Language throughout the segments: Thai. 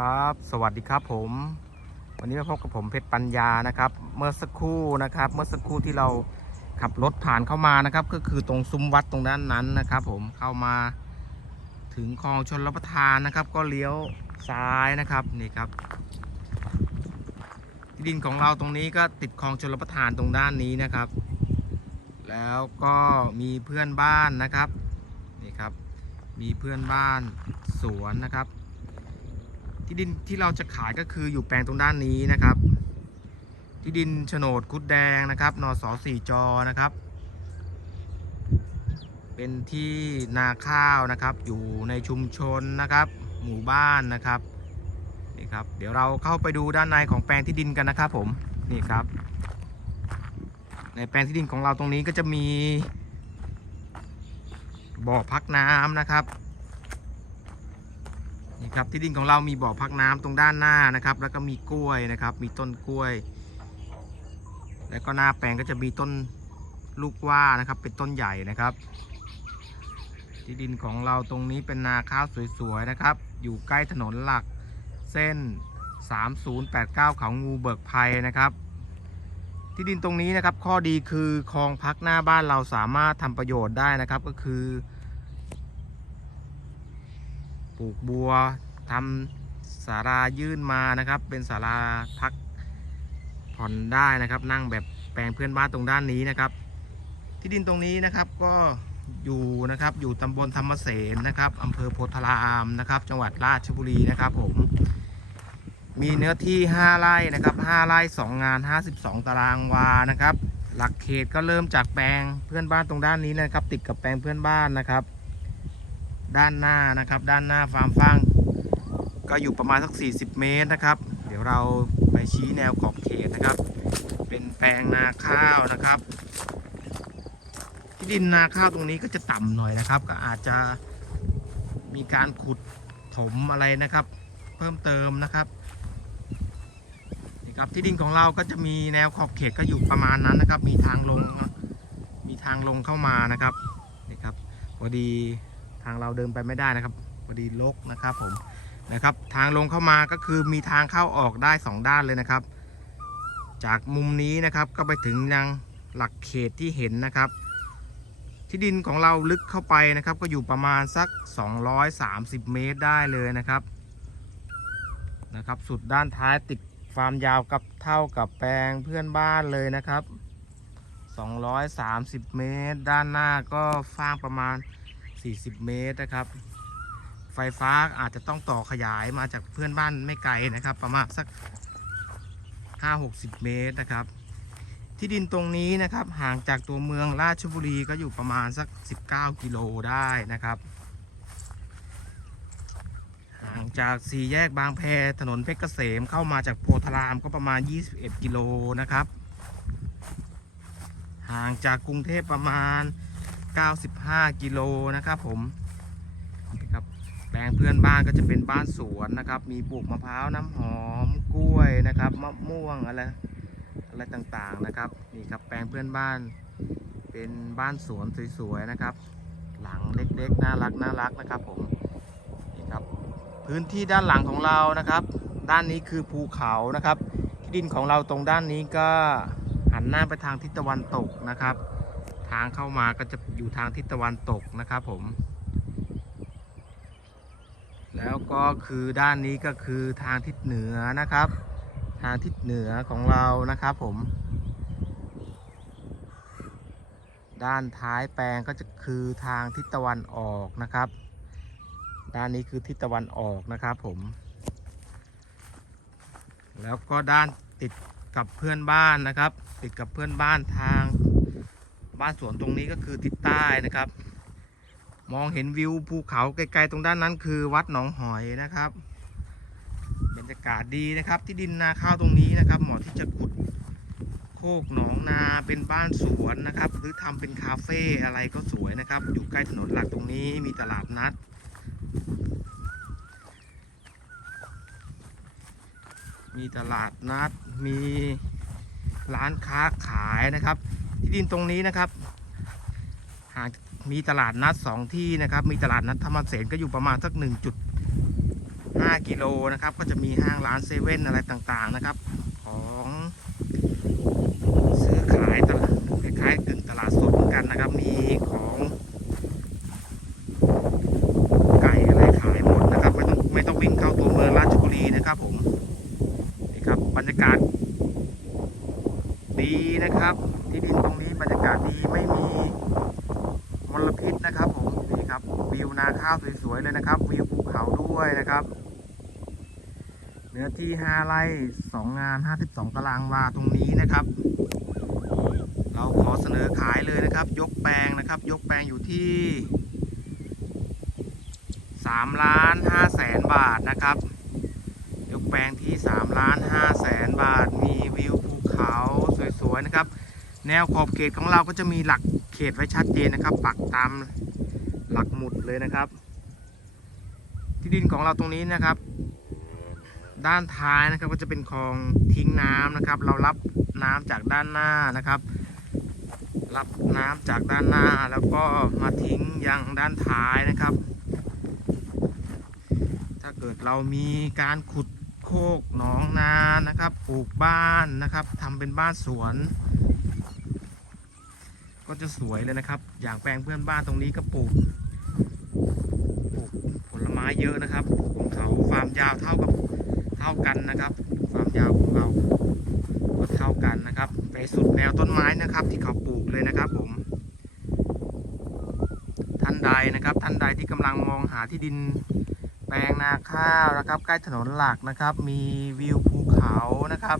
ครับ สวัสดีครับผม วันนี้มาพบกับผมเพชรปัญญานะครับ เมื่อสักครู่นะครับ เมื่อสักครู่ที่เราขับรถผ่านเข้ามานะครับ ก็คือตรงซุ้มวัดตรงด้านนั้นนะครับ ผมเข้ามาถึงคลองชนรับประทานนะครับ ก็เลี้ยวซ้ายนะครับนี่ครับที่ดินของเราตรงนี้ก็ติดคลองชนรับประทานตรงด้านนี้นะครับ แล้วก็มีเพื่อนบ้านนะครับนี่ครับ มีเพื่อนบ้านสวนนะครับ ที่ดินที่เราจะขายก็คืออยู่แปลงตรงด้านนี้นะครับ ที่ดินโฉนดคุดแดงนะครับนสสี่จอนะครับ เป็นที่นาข้าวนะครับ อยู่ในชุมชนนะครับ หมู่บ้านนะครับนี่ครับ เดี๋ยวเราเข้าไปดูด้านในของแปลงที่ดินกันนะครับผมนี่ครับ ในแปลงที่ดินของเราตรงนี้ก็จะมีบ่อพักน้ำนะครับ ครับที่ดินของเรามีบ่อพักน้ำตรงด้านหน้านะครับ แล้วก็มีกล้วยนะครับ มีต้นกล้วย แล้วก็หน้าแปลงก็จะมีต้นลูกว่านะครับ เป็นต้นใหญ่นะครับ ที่ดินของเราตรงนี้เป็นนาข้าวสวยๆนะครับ อยู่ใกล้ถนนหลักเส้น 3089 เขางูเบิกภัยนะครับที่ดินตรงนี้นะครับข้อดีคือคลองพักหน้าบ้านเราสามารถทำประโยชน์ได้นะครับ ก็คือ ปลูกบัวทำศาลายื่นมานะครับ เป็นศาลาพักผ่อนได้นะครับ นั่งแบบแปลงเพื่อนบ้านตรงด้านนี้นะครับ ที่ดินตรงนี้นะครับก็อยู่นะครับอยู่ตำบลธรรมเสนนะครับอำเภอโพธารามนะครับ จังหวัดราชบุรีนะครับผม มีเนื้อที่ 5 ไร่นะครับ 5 ไร่ 2 งาน 52 ตารางวานะครับ หลักเขตก็เริ่มจากแปลงเพื่อนบ้านตรงด้านนี้นะครับ ติดกับแปลงเพื่อนบ้านนะครับ ด้านหน้านะครับ ด้านหน้าฟาร์มฟางก็อยู่ประมาณสัก 40 เมตรนะครับ เดี๋ยวเราไปชี้แนวขอบเขตนะครับ เป็นแปลงนาข้าวนะครับ ที่ดินนาข้าวตรงนี้ก็จะต่ำหน่อยนะครับ ก็อาจจะมีการขุดถมอะไรนะครับ เพิ่มเติมนะครับนี่ครับที่ดินของเราก็จะมีแนวขอบเขตก็อยู่ประมาณนั้นนะครับ มีทางลงมีทางลงเข้ามานะครับนี่ครับพอดี ทางเราเดินไปไม่ได้นะครับพอดีลกนะครับผมนะครับ ทางลงเข้ามาก็คือมีทางเข้าออกได้ 2 ด้านเลยนะครับ จากมุมนี้นะครับก็ไปถึงยังหลักเขตที่เห็นนะครับ ที่ดินของเราลึกเข้าไปนะครับ ก็อยู่ประมาณสัก 230 เมตรได้เลยนะครับนะครับ สุดด้านท้ายติดฟาร์มยาวกับเท่ากับแปลงเพื่อนบ้านเลยนะครับ 230 เมตร ด้านหน้าก็ฟางประมาณ 40 เมตรนะครับ ไฟฟ้าอาจจะต้องต่อขยายมาจากเพื่อนบ้านไม่ไกลนะครับ ประมาณสัก 5-60 เมตรนะครับ ที่ดินตรงนี้นะครับห่างจากตัวเมืองราชบุรีก็อยู่ประมาณสัก 19 กิโลได้นะครับ ห่างจากสี่แยกบางแพถนนเพชรเกษมเข้ามาจากโพธารามก็ประมาณ 21 กิโลนะครับ ห่างจากกรุงเทพประมาณ 95 กิโลนะครับผมนี่ครับแปลงเพื่อนบ้านก็จะเป็นบ้านสวนนะครับ มีปลูกมะพร้าวน้ำหอมกล้วยนะครับมะม่วงอะไรอะไรต่างๆนะครับนี่ครับแปลงเพื่อนบ้าน เป็นบ้านสวนสวยๆนะครับ หลังเล็กๆน่ารักน่ารักนะครับผมนี่ครับพื้นที่ด้านหลังของเรานะครับ ด้านนี้คือภูเขานะครับ ที่ดินของเราตรงด้านนี้ก็หันหน้าไปทางทิศตะวันตกนะครับ ทางเข้ามาก็จะอยู่ทางทิศตะวันตกนะครับผม แล้วก็คือด้านนี้ก็คือทางทิศเหนือนะครับ ทางทิศเหนือของเรานะครับผม ด้านท้ายแปลงก็จะคือทางทิศตะวันออกนะครับ ด้านนี้คือทิศตะวันออกนะครับผม แล้วก็ด้านติดกับเพื่อนบ้านนะครับ ติดกับเพื่อนบ้านทาง บ้านสวนตรงนี้ก็คือทิศใต้นะครับ มองเห็นวิวภูเขาไกลๆตรงด้านนั้นคือวัดหนองหอยนะครับบรรยากาศดีนะครับ ที่ดินนาข้าวตรงนี้นะครับเหมาะที่จะขุดโคกหนองนาเป็นบ้านสวนนะครับ หรือทำเป็นคาเฟ่อะไรก็สวยนะครับ อยู่ใกล้ถนนหลักตรงนี้มีตลาดนัด มีตลาดนัดมีร้านค้าขายนะครับ ที่ดินตรงนี้นะครับหากมีตลาดนัดสองที่นะครับ มีตลาดนัดธรรมเสนก็อยู่ประมาณสัก5กิโลนะครับ ก็จะมีห้างร้านเซเว่นอะไรต่างๆนะครับ ของซื้อขายตลาดคล้ายๆกึ่งตลาดสดเหมือนกันนะครับ มีของไก่อะไรขายหมดนะครับ ไม่ต้องไม่ต้องวิ่งเข้าตัวเมืองราชบุรีนะครับผมนี่ครับบรรยากาศดีนะครับ ที่ดินตรงนี้บรรยากาศดีไม่มีมลพิษนะครับผมนี่ครับวิวนาวสวยๆเลยนะครับวิวภูเขาด้วยนะครับเนื้อที่5ไร่2งาน52ตารางวาตรงนี้นะครับ เราขอเสนอขายเลยนะครับ ยกแปลงนะครับ ยกแปลงอยู่ที่3ล้าน5แสนบาทนะครับ ยกแปลงที่3ล้าน5แสนบาท มีวิวภูเขาสวยๆนะครับ แนวขอบเขตของเราก็จะมีหลักเขตไว้ชัดเจนนะครับ ปักตาม หลักหมุดเลยนะครับ ที่ดินของเราตรงนี้นะครับ ด้านท้ายนะครับก็จะเป็นคลองทิ้งน้ำนะครับ เรารับน้ำจากด้านหน้านะครับ รับน้ำจากด้านหน้าแล้วก็มาทิ้งยังด้านท้ายนะครับ ถ้าเกิดเรามีการขุดโคกหนองนานะครับปลูกบ้านนะครับทำเป็นบ้านสวน ก็จะสวยเลยนะครับ อย่างแปลงเพื่อนบ้านตรงนี้ก็ปลูกปลูกผลไม้เยอะนะครับของเขาฟาร์มยาวเท่ากับเท่ากันนะครับฟาร์มยาวของเราก็เท่ากันนะครับ ไปสุดแนวต้นไม้นะครับ ที่เขาปลูกเลยนะครับผม ท่านใดนะครับ ท่านใดที่กำลังมองหาที่ดินแปลงนาข้าวนะครับ ใกล้ถนนหลักนะครับ มีวิวภูเขานะครับ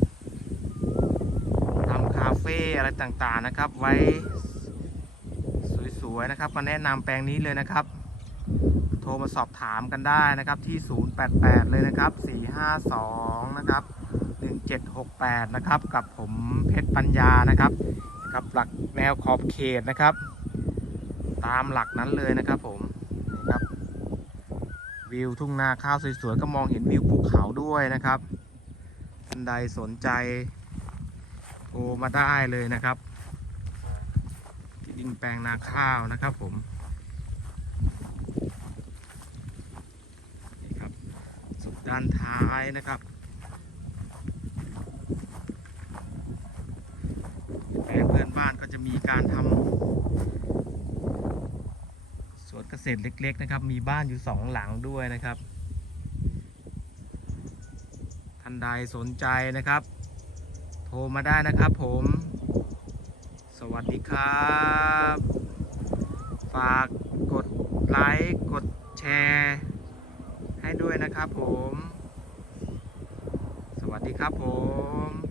ทำคาเฟ่อะไรต่างๆนะครับ ไว้ วยๆนะครับ มาแนะนำแปลงนี้เลยนะครับ โทรมาสอบถามกันได้นะครับที่ 088 เลยนะครับ 452 นะครับ 1768 นะครับกับผมเพชรปัญญานะครับกับหลักแนวขอบเขตนะครับ ตามหลักนั้นเลยนะครับผมนี่ครับวิวทุ่งนาข้าวสวยๆก็มองเห็นวิวภูเขาด้วยนะครับท่านใดสนใจโทรมาได้เลยนะครับ ที่ดินแปลงนาข้าวนะครับผมนี่ครับสุดด้านท้ายนะครับ แปลงเพื่อนบ้านก็จะมีการทำสวนเกษตรเล็ก ๆ นะครับ มีบ้านอยู่สองหลังด้วยนะครับท่านใดสนใจนะครับ โทรมาได้นะครับผม วัสดีครับ ฝากกดไลค์กดแชร์ ให้ด้วยนะครับผม สวัสดีครับผม